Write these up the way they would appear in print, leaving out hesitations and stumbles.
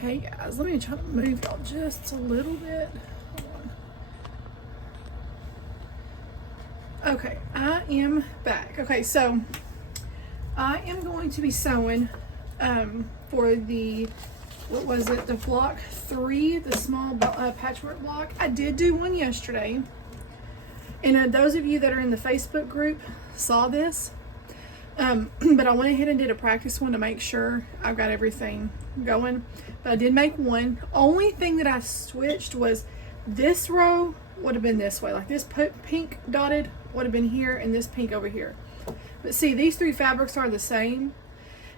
Hey guys, let me try to move y'all just a little bit. Okay, I am back. Okay, so I am going to be sewing for the, what was it, the block 3, the small patchwork block. I did do one yesterday, and those of you that are in the Facebook group saw this, but I went ahead and did a practice one to make sure I've got everything going. But I did make one. Only thing that I switched was this row would have been this way, like this pink dotted would have been here, and this pink over here. But see, these 3 fabrics are the same,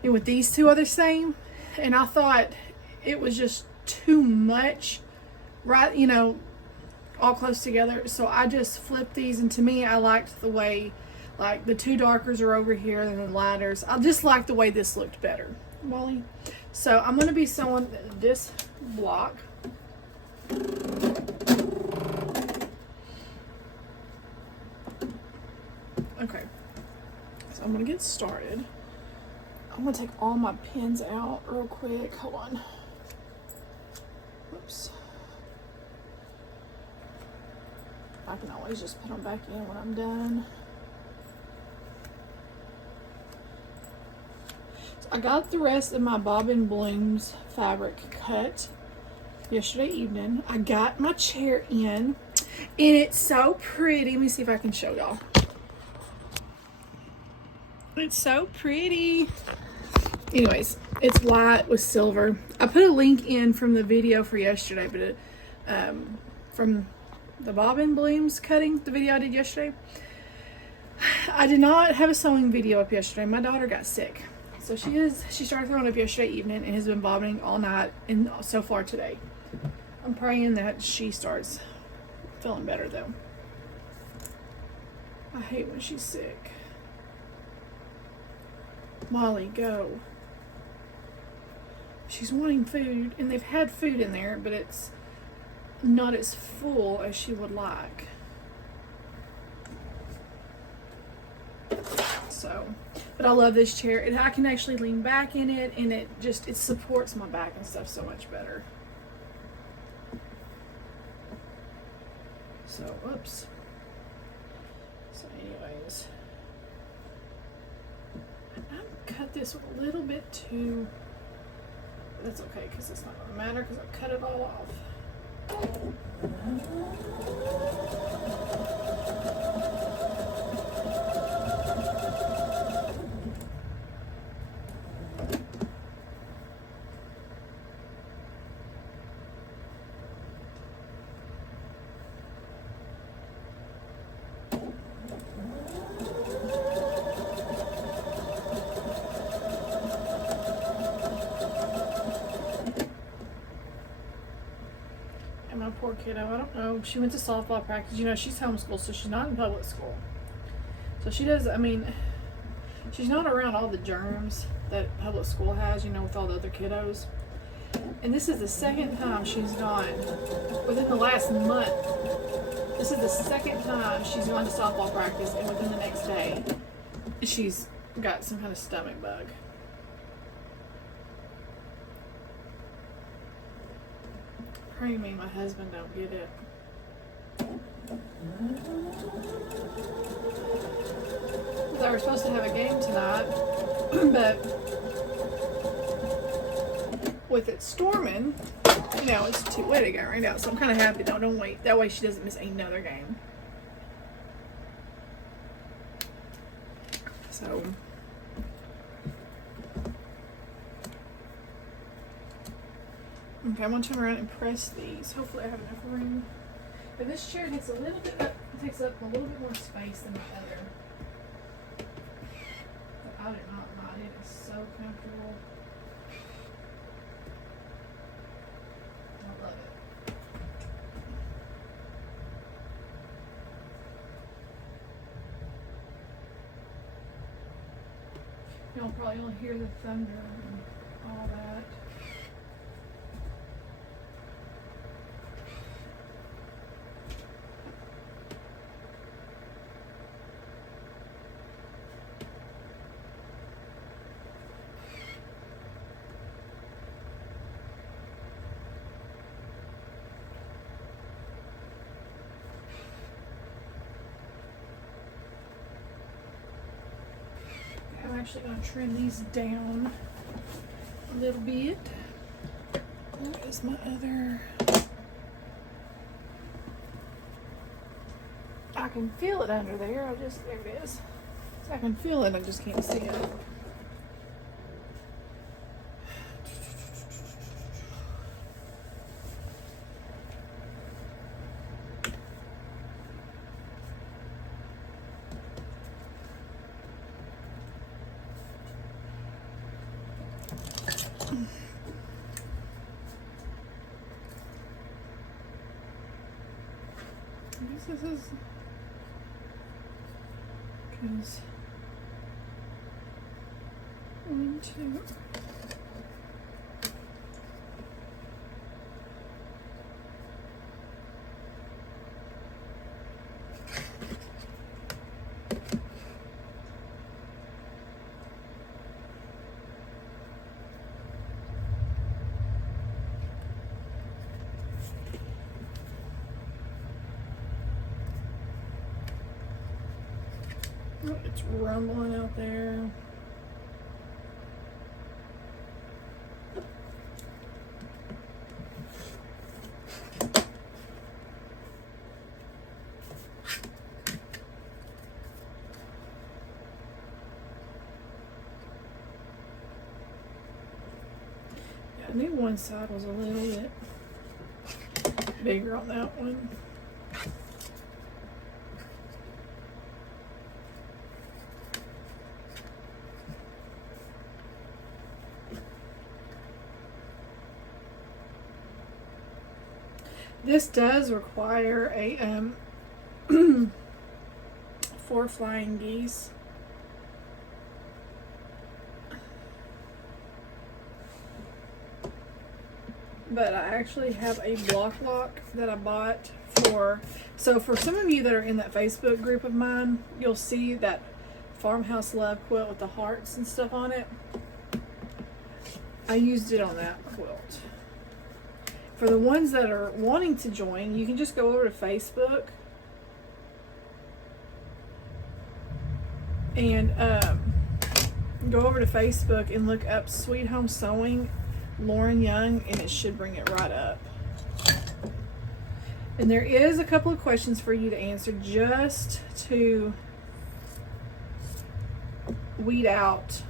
and with these 2 are the same, and I thought it was just too much, right, you know, all close together. So I just flipped these, and to me, I liked the way, like, the 2 darkers are over here and the lighters. I just liked the way this looked better, Wally. So I'm going to be sewing this block. Okay, so I'm going to get started. I'm going to take all my pins out real quick. Hold on. Whoops. I can always just put them back in when I'm done. I got the rest of my Bobbin Blooms fabric cut yesterday evening. I got my chair in, and it's so pretty. Let me see if I can show y'all. It's so pretty. Anyways, it's white with silver. I put a link in from the video for yesterday, but it, from the Bobbin Blooms cutting, the video I did yesterday. I did not have a sewing video up yesterday. My daughter got sick. So she started throwing up yesterday evening and has been vomiting all night and so far today. I'm praying that she starts feeling better though. I hate when she's sick. Molly, go. She's wanting food, and they've had food in there, but it's not as full as she would like. So, but I love this chair. I can actually lean back in it, and it supports my back and stuff so much better. So, oops. So anyways, I cut this a little bit too, but that's okay because it's not going to matter because I cut it all off. My poor kiddo, I don't know. She went to softball practice. You know, she's homeschooled, so she's not in public school. So she does, I mean, she's not around all the germs that public school has, you know, with all the other kiddos. And this is the second time she's gone, within the last month, this is the second time she's gone to softball practice, and within the next day, she's got some kind of stomach bug. Pray me my husband don't get it. They were supposed to have a game tonight, but with it storming, you know, it's too late to go right now. So I'm kind of happy. Don't wait. That way she doesn't miss another game. So. Okay, I'm going to turn around and press these. Hopefully I have enough room. But this chair takes a little bit up, takes up a little bit more space than the other. But I do not mind it. It's so comfortable. I love it. You'll probably only hear the thunder and all that. actually going to trim these down a little bit. Where is my other? I can feel it under there. There it is. I can feel it, I just can't see it. I guess this is because 1, 2. Oh, it's rumbling out there. Yeah, I knew one side was a little bit bigger on that one. This does require a 4 flying geese. But I actually have a block lock that I bought so for some of you that are in that Facebook group of mine, you'll see that Farmhouse Love quilt with the hearts and stuff on it. I used it on that quilt. For the ones that are wanting to join, you can just go over to Facebook and go over to Facebook and look up Sweet Home Sewing Lauren Young, and it should bring it right up. And there is a couple of questions for you to answer just to weed out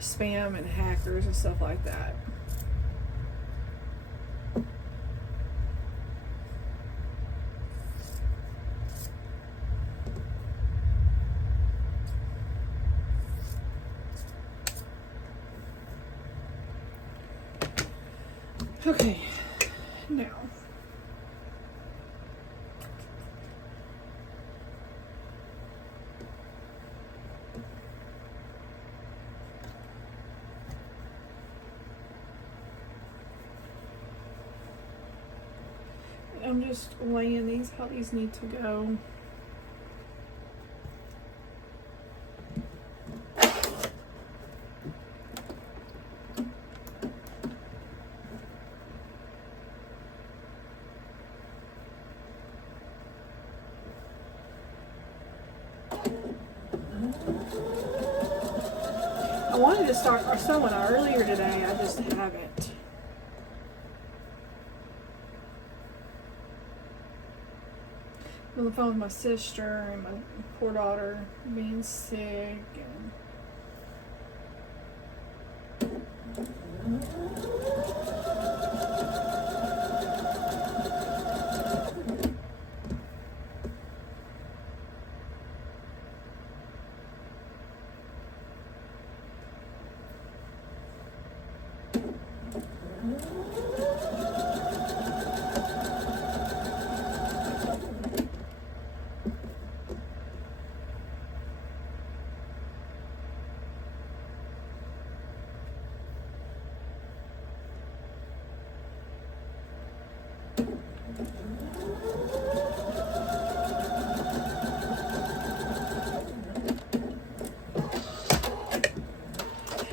spam and hackers and stuff like that. Okay, now I'm just weighing these, how these need to go. I wanted to start sewing earlier today, I just haven't. I'm on the phone with my sister and my poor daughter being sick and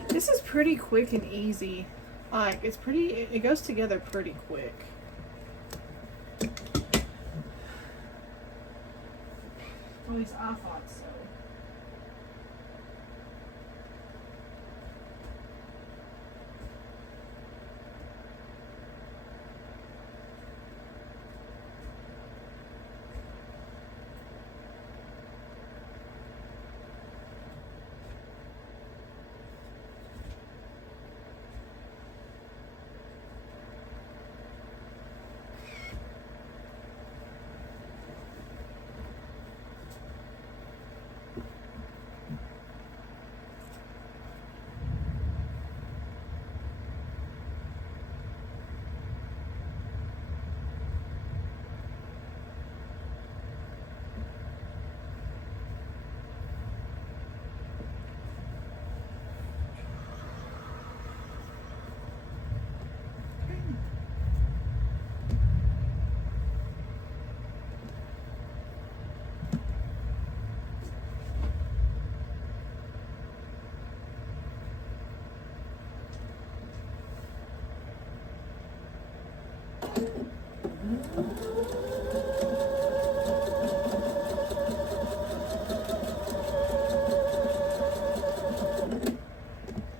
this is pretty quick and easy. Like, it's pretty, it goes together pretty quick. At least I thought so.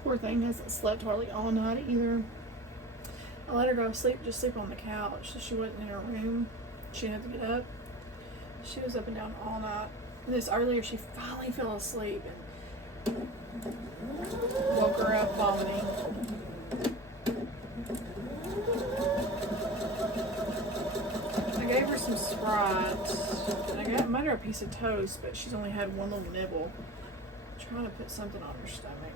Poor thing hasn't slept hardly all night either. I let her go to sleep, just sleep on the couch, so she wasn't in her room. She had to get up. She was up and down all night. And this earlier, she finally fell asleep and woke her up vomiting. I gave her some Sprite, and I made her a piece of toast, but she's only had one little nibble. I'm trying to put something on her stomach.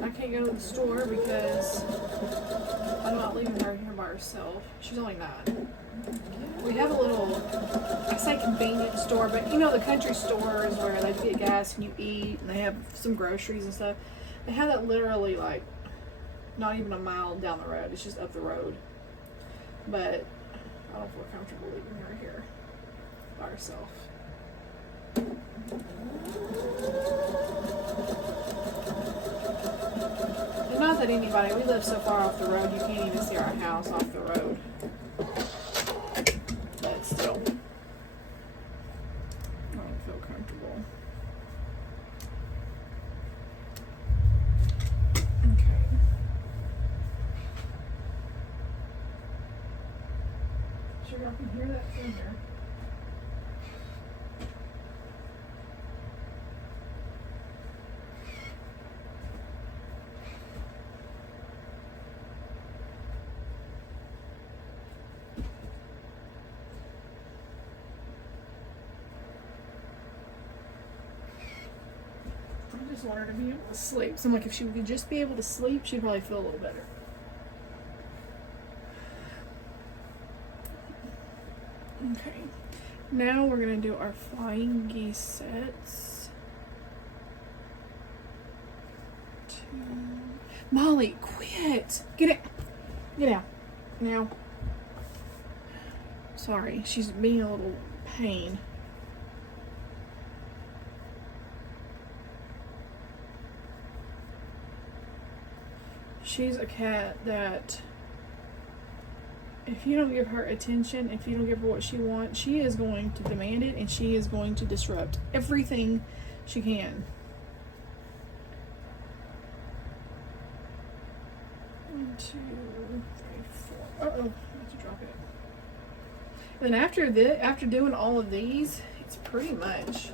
I can't go to the store because I'm not leaving her here by herself. She's only 9. We have a little, I say convenience store, but you know the country stores where they get gas and you eat and they have some groceries and stuff. They have that literally like not even a mile down the road. It's just up the road. But I don't feel comfortable leaving her here by herself. And not that anybody, we live so far off the road, you can't even see our house off the road. But still, I don't feel comfortable. Okay. Sure y'all can hear that thunder. I just want her to be able to sleep. So I'm like, if she could just be able to sleep, she'd probably feel a little better. Okay, now we're gonna do our flying geese sets. Molly, quit! Get out now. Sorry, she's being a little pain. She's a cat that if you don't give her attention, if you don't give her what she wants, she is going to demand it and she is going to disrupt everything she can. 1, 2, 3, 4. Uh-oh, I have to drop it. And then after doing all of these, it's pretty much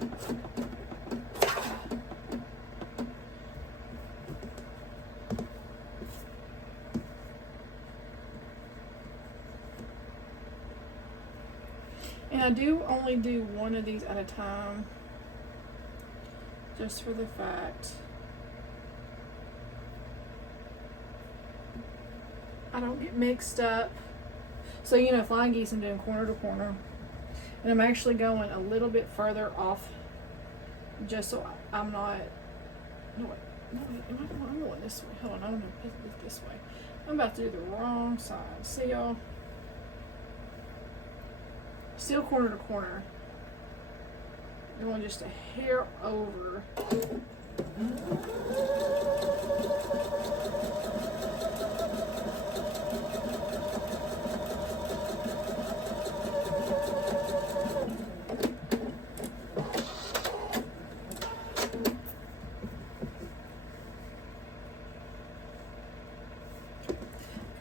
and I do only do one of these at a time, just for the fact I don't get mixed up. So you know, flying geese I'm doing corner to corner, and I'm actually going a little bit further off, just so I'm not. No, I'm going this way. Hold on, I'm gonna put it this way. I'm about to do the wrong side. See y'all. Still corner to corner. Going just a hair over.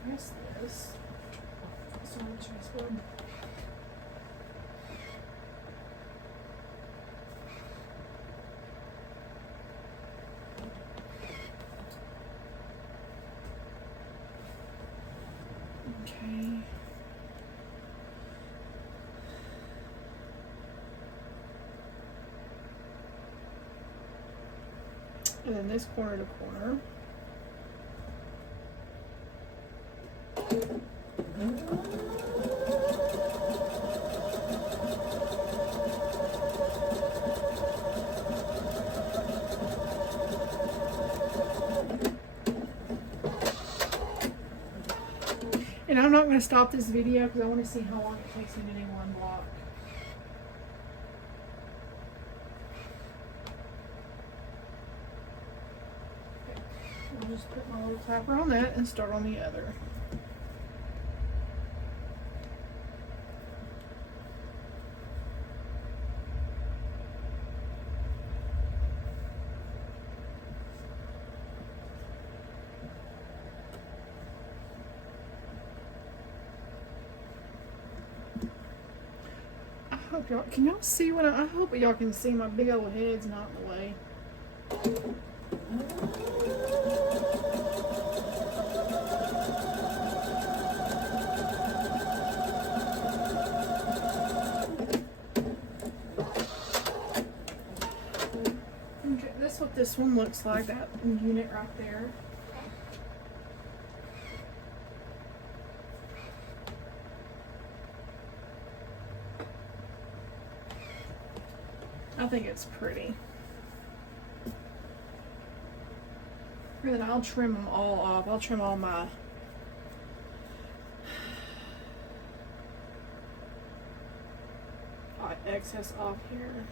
Press this. So I'm transferring. Okay. And then this corner to corner. And I'm not going to stop this video because I want to see how long it takes me to do one block. little clapper on that and start on the other. I hope y'all, can y'all see what I hope y'all can see my big old head's not in the way. Okay, that's what this one looks like, that unit right there. I think it's pretty. And then I'll trim them all off. I'll trim all my excess off here.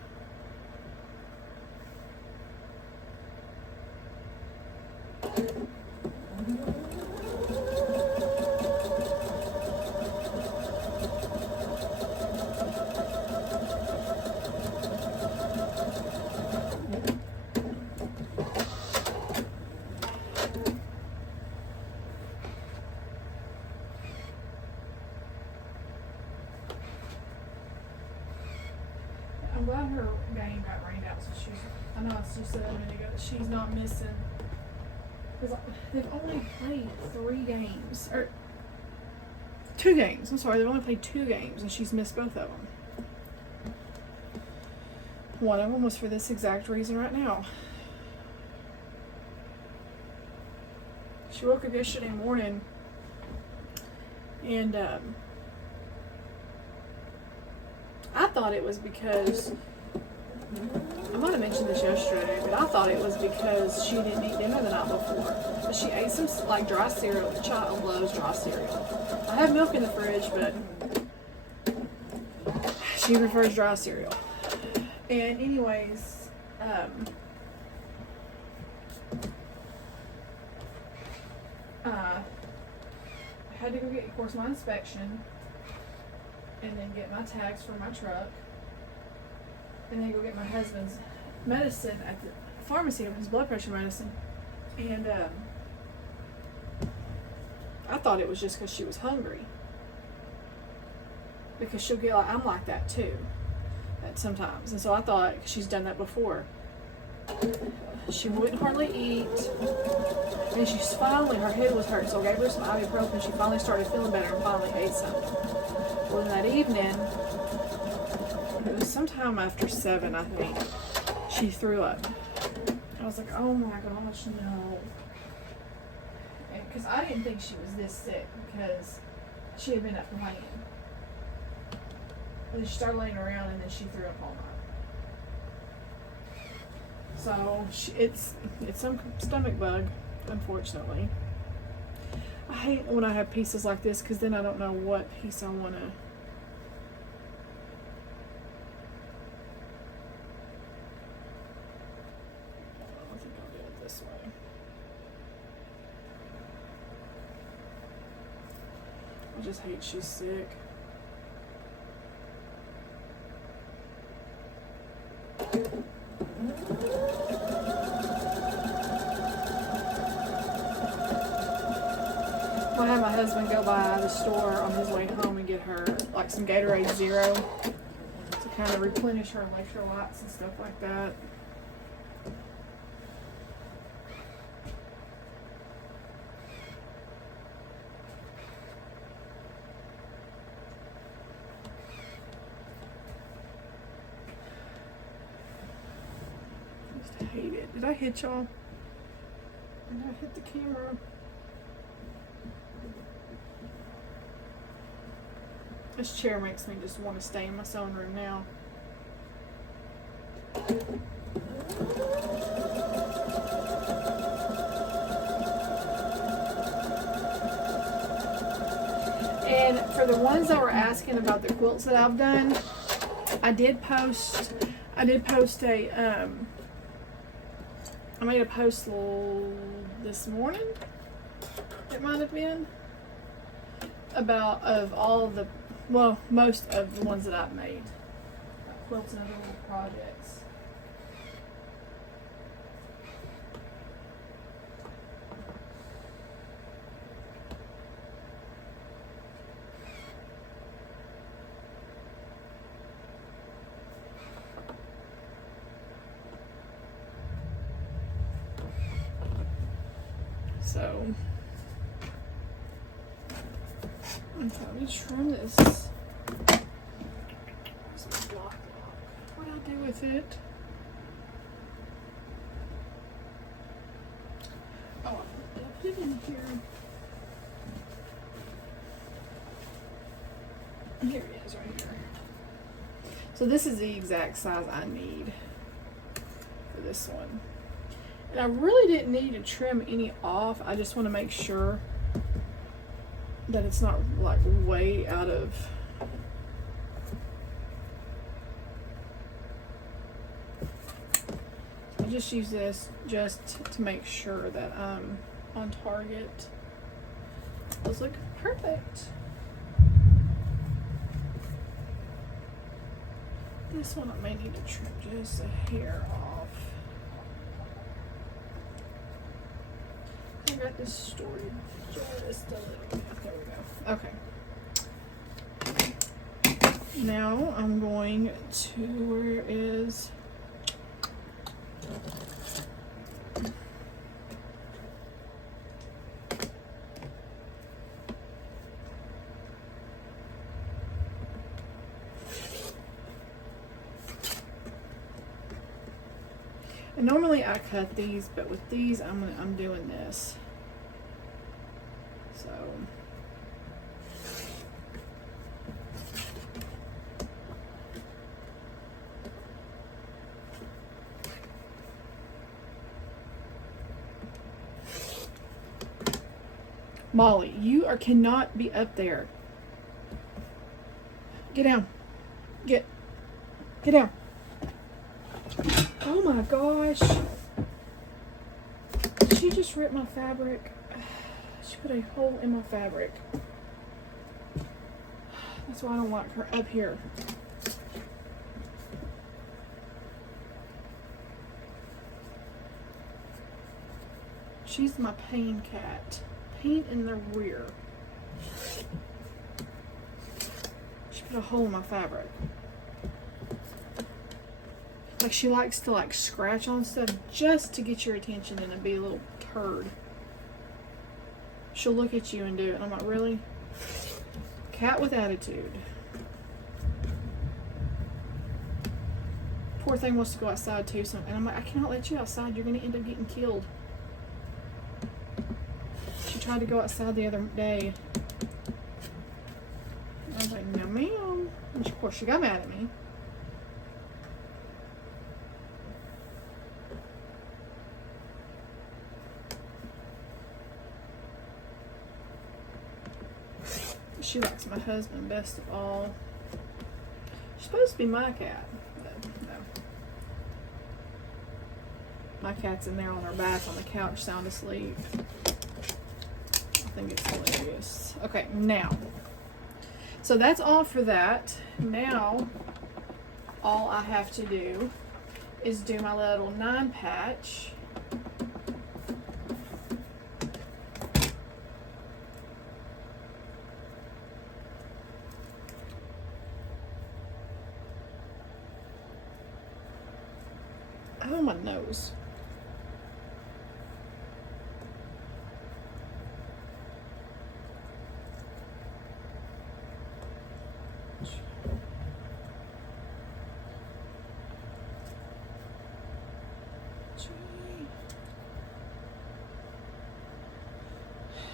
I'm glad her game got rained out, so she's, I know I just said a minute ago that she's not missing. Because they've only played 3 games, or 2 games, I'm sorry, they've only played 2 games and she's missed both of them. One of them was for this exact reason right now. She woke up yesterday morning and I thought it was because, I might have mentioned this yesterday, but I thought it was because she didn't eat dinner the night before. But she ate some like dry cereal. The child loves dry cereal. I have milk in the fridge, but she prefers dry cereal. And anyways, I had to go get, of course, my inspection, and then get my tags for my truck, and then go get my husband's medicine at the pharmacy, his blood pressure medicine. And I thought it was just because she was hungry, because she'll get like, I'm like that too sometimes, and so I thought, she's done that before, she wouldn't hardly eat, and she's finally, her head was hurting, so I gave her some ibuprofen. She finally started feeling better and finally ate something. Well, that evening, it was sometime after 7, I think, she threw up. I was like, oh my gosh, no. Because I didn't think she was this sick, because she had been up playing. And then she started laying around, and then she threw up all night. So it's some stomach bug, unfortunately. I hate when I have pieces like this, because then I don't know what piece I want to. I think I'll do it this way. I just hate she's sick. I had my husband go by the store on his way home and get her like some Gatorade Zero to kind of replenish her electrolytes and stuff like that. I just hate it. Did I hit y'all? Did I hit the camera? This chair makes me just want to stay in my sewing room now. And for the ones that were asking about the quilts that I've done, I did post a I made a post this morning, might have been about of all the, well, most of the ones that I've made. Quilts and other little projects. So, I'm trying to trim this. What do I do with it? Oh, I put it in here. Here it is, right here. So this is the exact size I need for this one. And I really didn't need to trim any off. I just want to make sure that it's not like way out of. I just use this just to make sure that I'm on target. Those look perfect. This one I may need to trim just a hair off. I got this stored just a little bit. There we go. Okay. Now I'm going to, where is, and normally I cut these, but with these I'm doing this. So Molly, you cannot be up there. Get down. Get down. Oh my gosh. She just ripped my fabric. She put a hole in my fabric. That's why I don't like her up here. She's my pain cat. Pain in the rear. She put a hole in my fabric. Like she likes to like scratch on stuff just to get your attention and to be a little turd. She'll look at you and do it. And I'm like, really? Cat with attitude. Poor thing wants to go outside too. So, and I'm like, I cannot let you outside. You're going to end up getting killed. She tried to go outside the other day. I was like, no ma'am. And of course she got mad at me. She likes my husband best of all. She's supposed to be my cat, but no. My cat's in there on her back on the couch, sound asleep. I think it's hilarious. Okay, now. So that's all for that. Now, all I have to do is do my little 9 patch. Oh, my nose.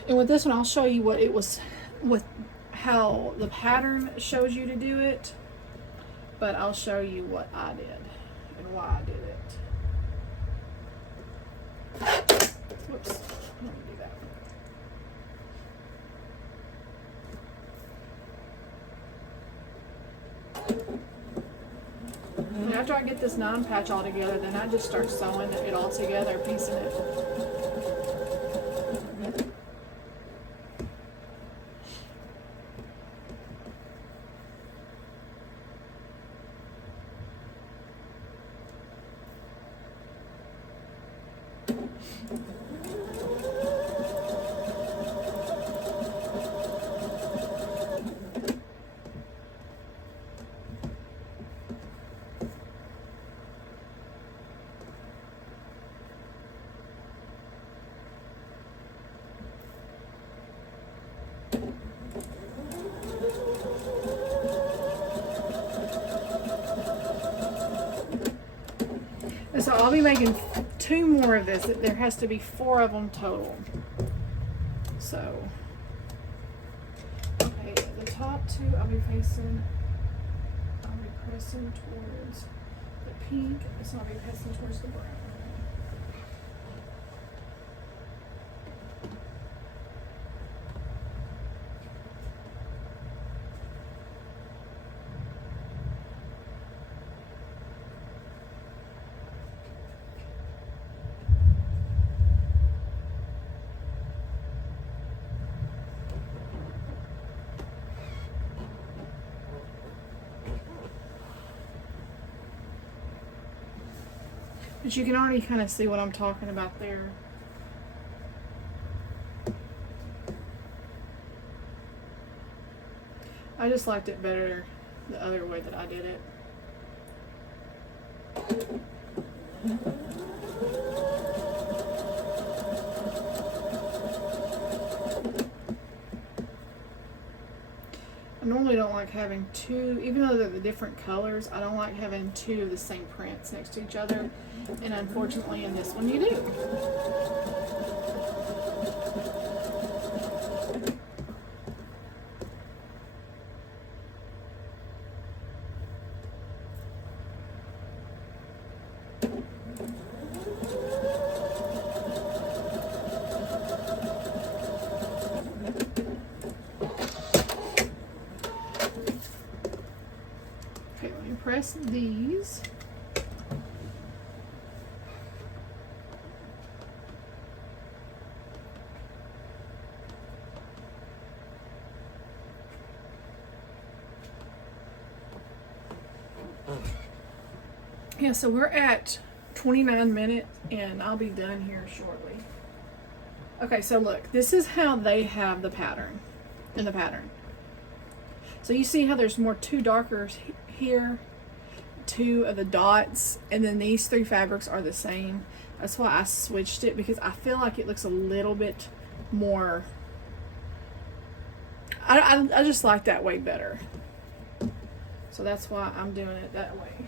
And with this one, I'll show you what it was, with how the pattern shows you to do it, but I'll show you what I did and why I did it. Whoops, let me do that. And after I get this 9 patch all together, then I just start sewing it all together, piecing it. So I'll be making 2 more of this. There has to be 4 of them total. So, okay, the top 2 I'll be pressing towards the pink, and this I'll be pressing towards the brown. But you can already kind of see what I'm talking about there. I just liked it better the other way that I did it. I normally don't like having 2, even though they're the different colors, I don't like having 2 of the same prints next to each other. And unfortunately in this one you do. Okay, let me press these. Yeah, so we're at 29 minutes and I'll be done here shortly. Okay, so look, this is how they have the pattern, in the pattern. So you see how there's more 2 darker here, 2 of the dots, and then these 3 fabrics are the same. That's why I switched it, because I feel like it looks a little bit more, I just like that way better. So that's why I'm doing it that way.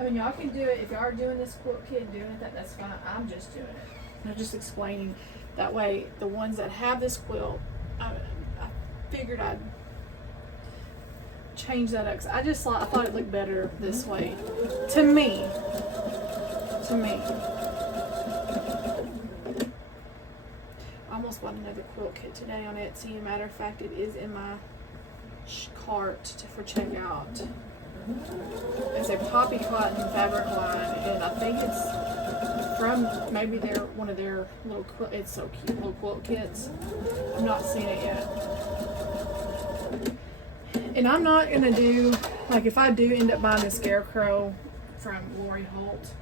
I mean, y'all can do it if y'all are doing this quilt kit, doing it that's fine. I'm just doing it. I'm just explaining. That way, the ones that have this quilt, I figured I'd change that up. 'Cause I thought it looked better this way. To me. To me. I almost bought another quilt kit today on Etsy. As a matter of fact, it is in my cart for checkout. It's a poppy cotton fabric line, and I think it's from maybe one of their little it's so cute, little quilt kits. I'm not seeing it yet. And I'm not gonna do, like, if I do end up buying the Scarecrow from Lori Holt,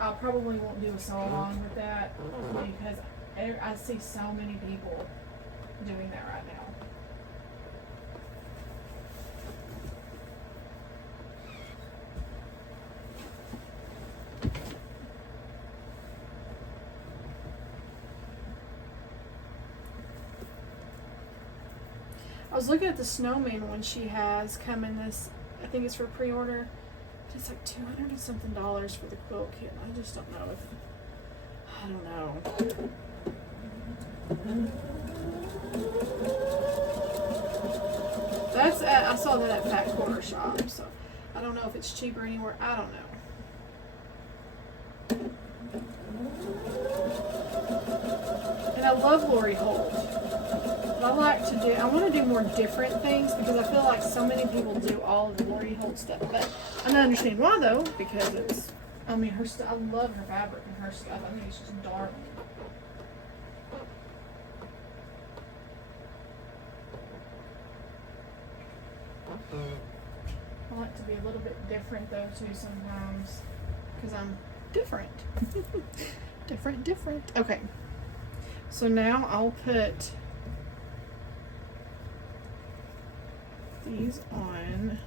I probably won't do a sew along with that, because I see so many people doing that right now. I was looking at the snowman one she has coming this, I think it's for pre-order. It's like $200 and something for the quilt kit. I just don't know if, I don't know. I saw that at Fat Quarter Shop, so I don't know if it's cheaper anywhere. I don't know. And I love Lori Holt. But I want to do more different things, because I feel like so many people do all of the Lori Holt stuff. But I don't understand why, though, because it's, I mean, her stuff, I love her fabric and her stuff. I think it's just dark. I like to be a little bit different, though, too, sometimes, because I'm different. Different. Okay. So now I'll put these on.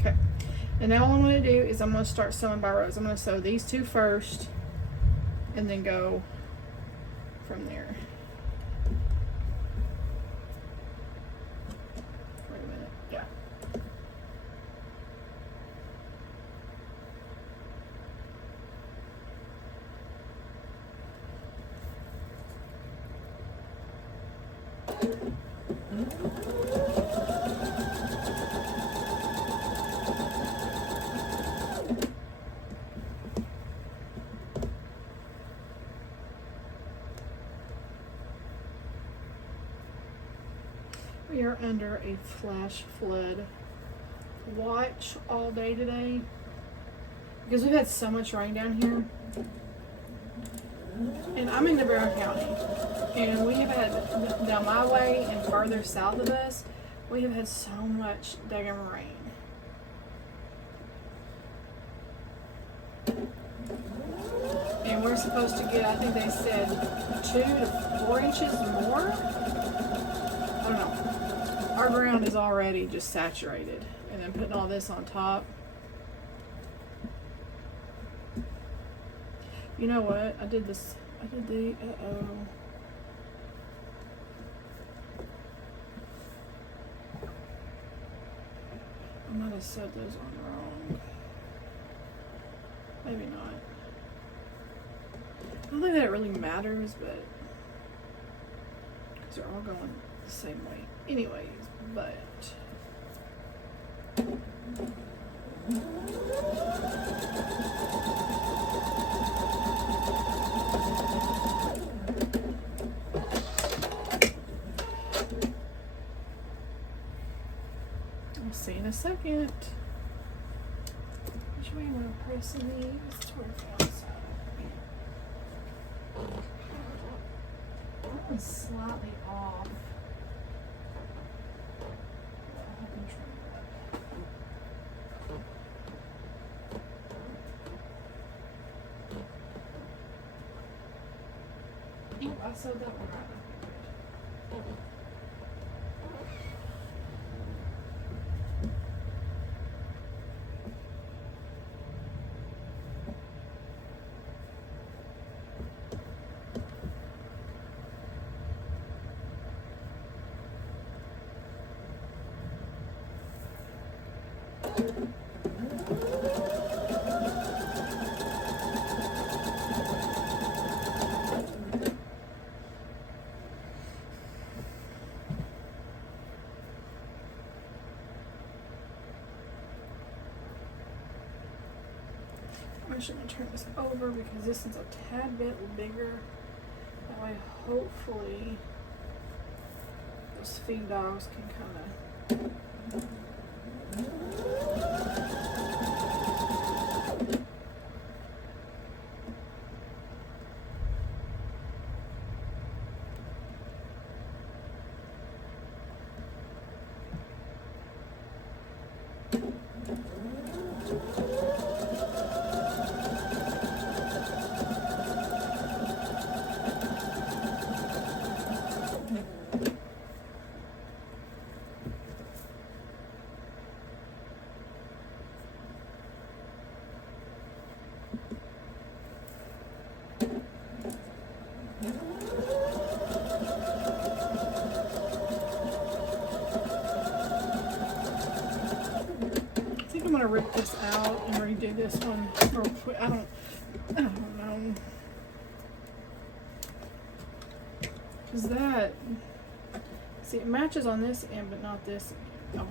Okay. And now all I'm going to do is I'm going to start sewing by rows. I'm going to sew these two first and then go from there. Wait a minute. Yeah. We are under a flash flood watch all day today because we've had so much rain down here. And I'm in Navarro County, and we have had, down my way and farther south of us, we have had so much daggum rain. And we're supposed to get, I think they said 2 to 4 inches more. I don't know. Our ground is already just saturated, and then putting all this on top. You know what? I did the, I might have sewed those on wrong. Maybe not. I don't think that it really matters, but because they're all going the same way anyways, but I'll see in a second. Which way am I pressing these? Towards the outside. That one's slightly off. I sewed that one right. I'm actually going to turn this over because this is a tad bit bigger. That way, hopefully, those feed dogs can kind of. I'm gonna rip this out and redo this one real quick. I don't know. Cause that, see, it matches on this end, but not this end. Oh.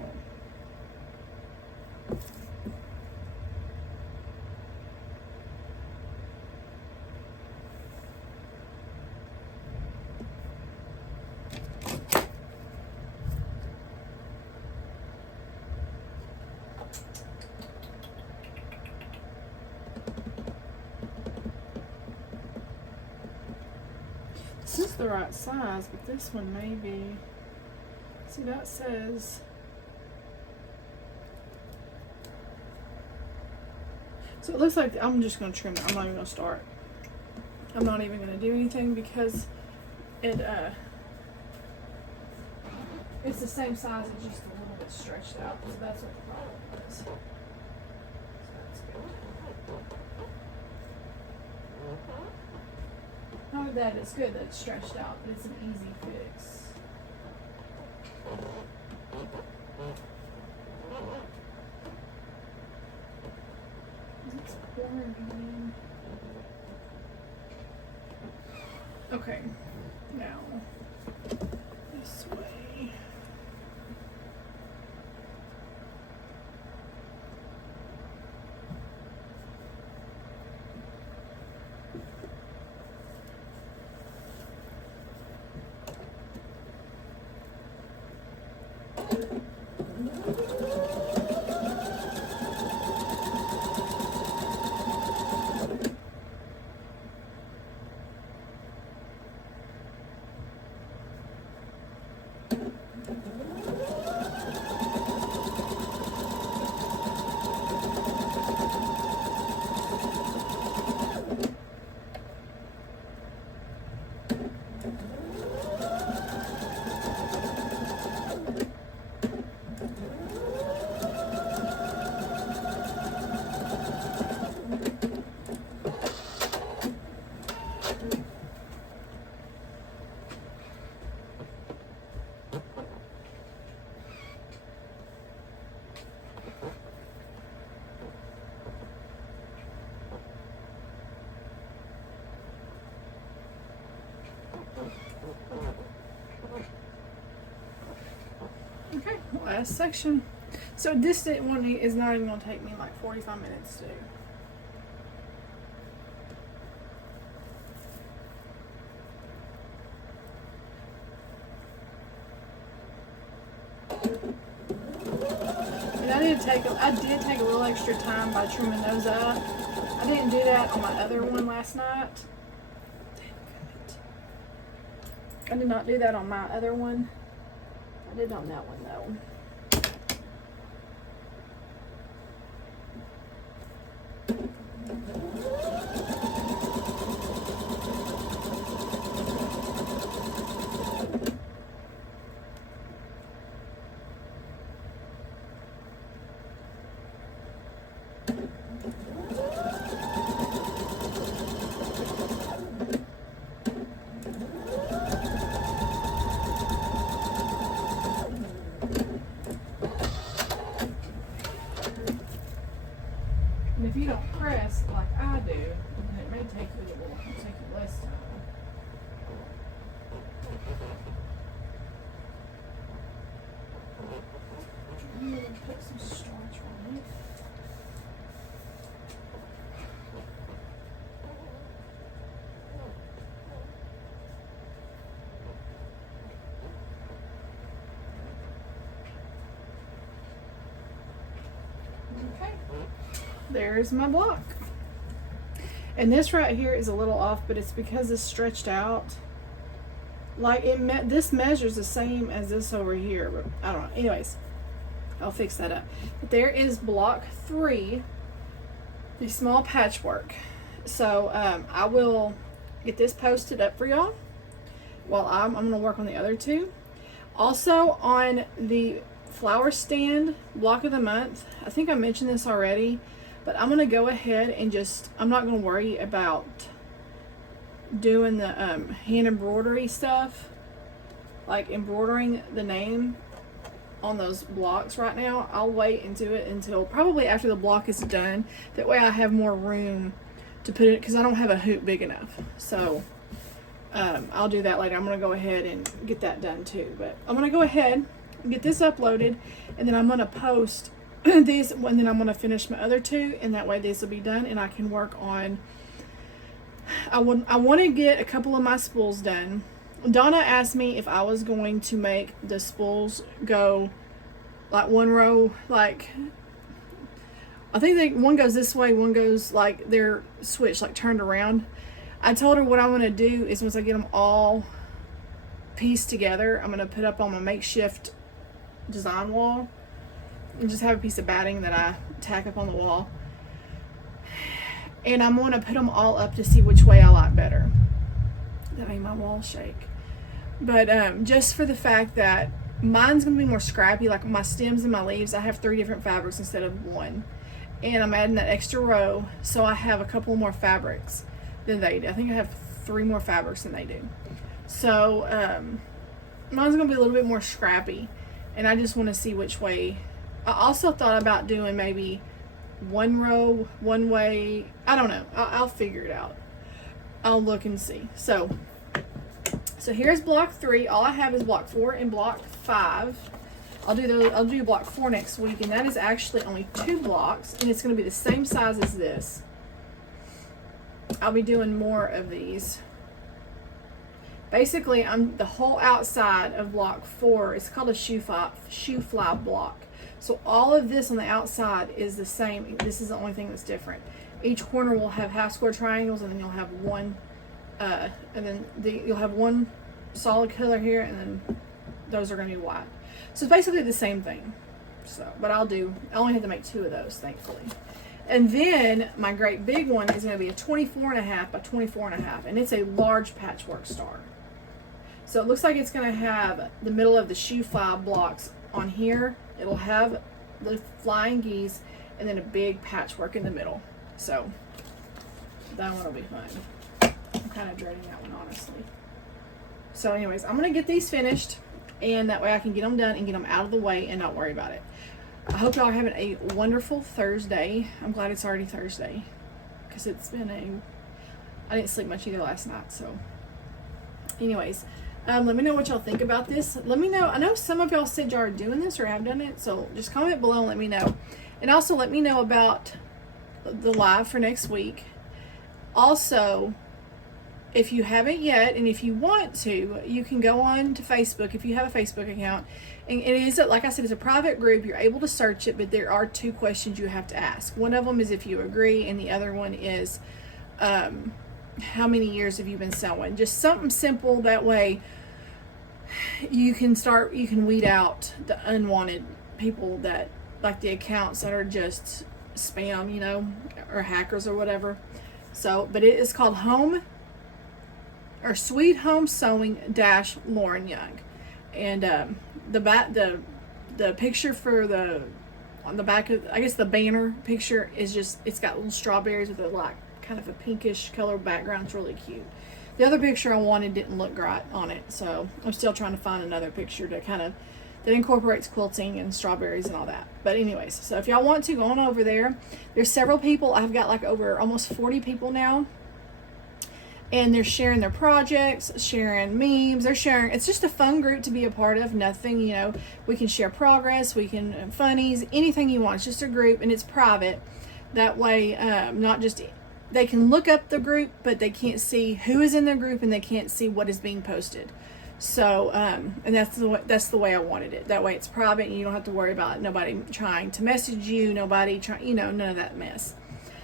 This is the right size, but this one may be. See, that says So it looks like I'm just going to trim it. I'm not even going to start. I'm not even going to do anything because it's the same size, it's just a little bit stretched out. So that's what the problem is. So that's good. Not that it's good that it's stretched out, but it's an easy fix. It's pouring again. Okay, now this way. Okay, last section. So this one is not even going to take me like 45 minutes to do. And I did take a little extra time by trimming those up. I didn't do that on my other one last night. I did not do that on my other one. I did on that one though. And if you don't press like I do, then it may take you less time. I'm going to put some starch on it. Okay. There's my block. And this right here is a little off, but it's because it's stretched out. Like this measures the same as this over here, but I don't know. Anyways, I'll fix that up. But there is block 3, the small patchwork. So I will get this posted up for y'all while I'm going to work on the other 2. Also on the flower stand block of the month, I think I mentioned this already, but I'm going to go ahead and I'm not going to worry about doing the hand embroidery stuff, like embroidering the name on those blocks right now. I'll wait and do it until probably after the block is done. That way I have more room to put it, because I don't have a hoop big enough. So I'll do that later. I'm going to go ahead and get that done too. But I'm going to go ahead and get this uploaded, and then I'm going to post these, and then I'm going to finish my other 2, and that way these will be done, and I can work on. I want to get a couple of my spools done. Donna asked me if I was going to make the spools go like one row, like I think one goes this way, one goes like they're switched, like turned around. I told her what I'm going to do is once I get them all pieced together, I'm going to put up on my makeshift design wall and just have a piece of batting that I tack up on the wall. And I'm going to put them all up to see which way I like better. That made my wall shake. But just for the fact that mine's going to be more scrappy, like my stems and my leaves, I have 3 different fabrics instead of 1. And I'm adding that extra row, so I have a couple more fabrics than they do. I think I have 3 more fabrics than they do. So mine's going to be a little bit more scrappy, and I just want to see which way. I also thought about doing maybe 1 row, 1 way. I don't know. I'll figure it out. I'll look and see. So here's block 3. All I have is block 4 and block 5. I'll do block 4 next week, and that is actually only 2 blocks, and it's going to be the same size as this. I'll be doing more of these. Basically, the whole outside of block 4 is called a shoe fly block. So all of this on the outside is the same. This is the only thing that's different. Each corner will have half square triangles, and then you'll have one, you'll have one solid color here, and then those are going to be white. So it's basically the same thing. So, but I only have to make 2 of those, thankfully. And then my great big one is going to be a 24.5 by 24.5, and it's a large patchwork star. So it looks like it's going to have the middle of the shoe fly blocks on here. It'll have the flying geese and then a big patchwork in the middle. So that one will be fun. I'm kind of dreading that one, honestly. So anyways, I'm going to get these finished, and that way I can get them done and get them out of the way and not worry about it. I hope y'all are having a wonderful Thursday. I'm glad it's already Thursday, because it's been I didn't sleep much either last night. So anyways, let me know what y'all think about this. Let me know. I know some of y'all said y'all are doing this or have done it, so just comment below and let me know. And also let me know about the live for next week. Also, if you haven't yet, and if you want to, you can go on to Facebook if you have a Facebook account. And it is, like I said, it's a private group. You're able to search it, but there are 2 questions you have to ask. One of them is if you agree, and the other one is how many years have you been sewing? Just something simple. That way you can weed out the unwanted people, that like the accounts that are just spam, you know, or hackers or whatever. So, but it is called Sweet Home Sewing - Lauren Young. And the picture on the back of, I guess the banner picture is just, it's got little strawberries with a like kind of a pinkish color background. It's really cute. The other picture I wanted didn't look right on it, so I'm still trying to find another picture that incorporates quilting and strawberries and all that. But anyways, so if y'all want to, go on over there. There's several people. I've got like over almost 40 people now, and they're sharing their projects, sharing memes. They're sharing. It's just a fun group to be a part of. Nothing, you know, we can share progress, we can funnies, anything you want. It's just a group, and it's private. That way, not just, they can look up the group, but they can't see who is in the group, and they can't see what is being posted. So, and that's the way I wanted it. That way it's private, and you don't have to worry about nobody trying to message you, nobody trying, you know, none of that mess.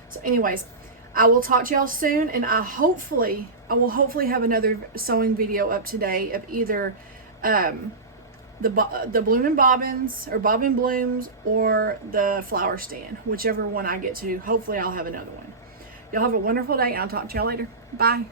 So anyways, I will talk to y'all soon, and I will hopefully have another sewing video up today of either the bloom and bobbins, or bobbin blooms, or the flower stand, whichever one I get to. Hopefully I'll have another one. Y'all have a wonderful day, and I'll talk to y'all later. Bye.